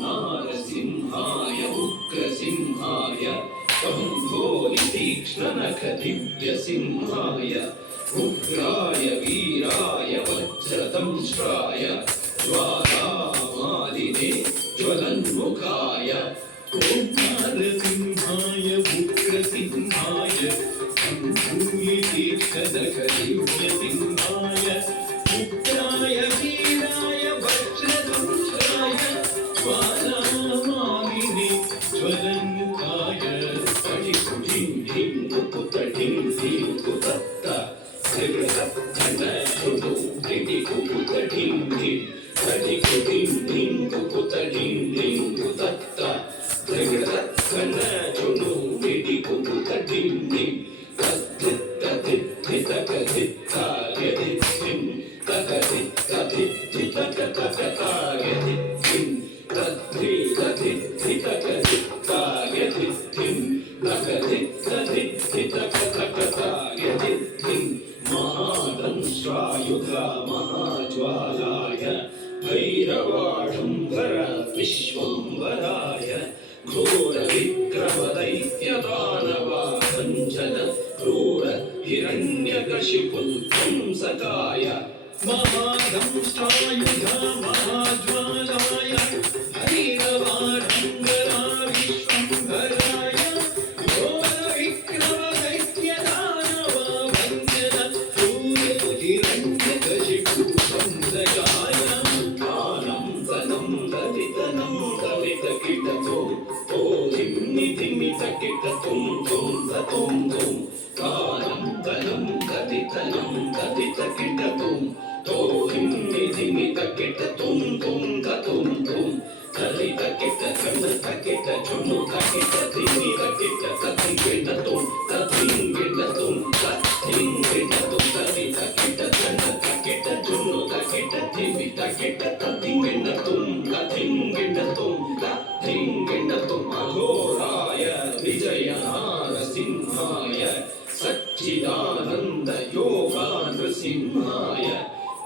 नारसिंहाय उग्रसिंहाय दिव्यसिंहाय उग्राय वीराय वज्रदंष्ट्राय ज्वालामालिने ज्वलन्मुखाय नारसिंहाय उग्रसिंहाय दिव्यसिंहाय उग्राय वीराय वज्रदंष्ट्राय ज्वालामालिने ज्वलन्मुखाय महाज्वालाय भैरवाडम्बर विश्वम्भराय घोर विक्रमदैत्यदानवा भञ्जन क्रूर हिरण्यकशिपुध्वंसकाय महादंष्ट्रायुध महाज्वालाय भैरवाडम्बरा विश्वम्भराय घोर विक्रमदैत्यदानवा भञ्जन क्रूर हिरण्यकशिपुध्वंसकाय कालं तनं दलितनं दलितकिटतो तो धिम्मि धिम्मि तकिटतुं तुं ततुं तुं कालं तनं दलितनं दलितकिटतुं तो धिम्मि धिम्मि तकिटतुं तुं ततुं तुं दलितकिट कन्न तकिट चुनु तकिट धिम्मि तकिट ततिकिटतुं ततिंगिटतुं ततिंगिटतुं दलितकिट कन्न तकिट चुनु तकिट धिम्मि तकिट ततिंगिटतुं ततिंगिटतुं ततिंगिटतुं अघोराय विजयनारसिंहाय सच्चिदानन्द योगानृसिंहाय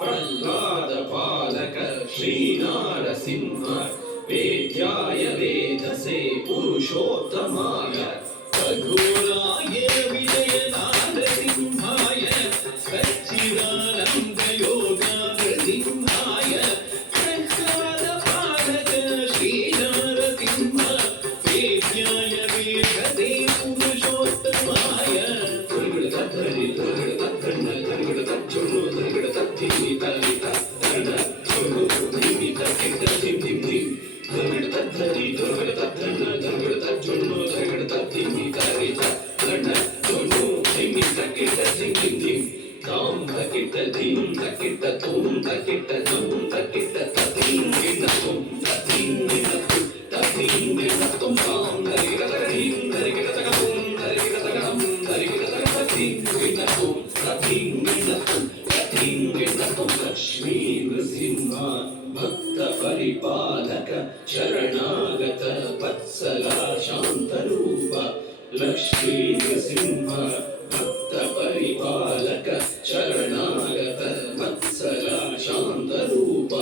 प्रह्लादपालक श्रीनारसिंह वेद्याय वेधसे पुरुषोत्तमाय अघोराय विजयनारसिंहाय सच्चिदानन्द योगानृसिंहाय प्रह्लादपालक श्रीनारसिंह वेद्याय वेधसे पुरुषोत्तमाय लक्ष्मी नृसिंह भक्त परिपालक शरणागत वत्सला शान्तरूप लक्ष्मी नृसिंह भक्त परिपालक शरणागत वत्सला शान्तरूप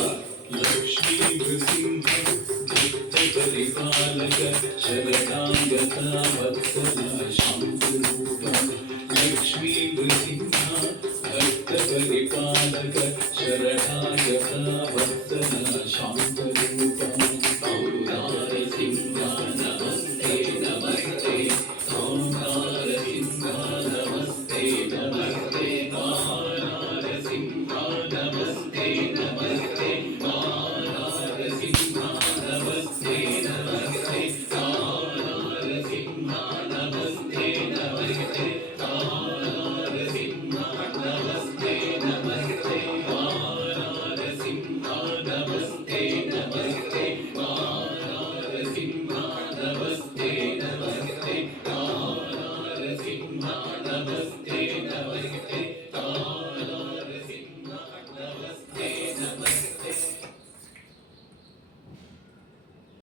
लक्ष्मी नृसिंह भक्त परिपालक शरणागत वत्सला शान्तरूप लक्ष्मी नृसिंह भक्त परिपालक शरणागत वत्सला शान्तरूप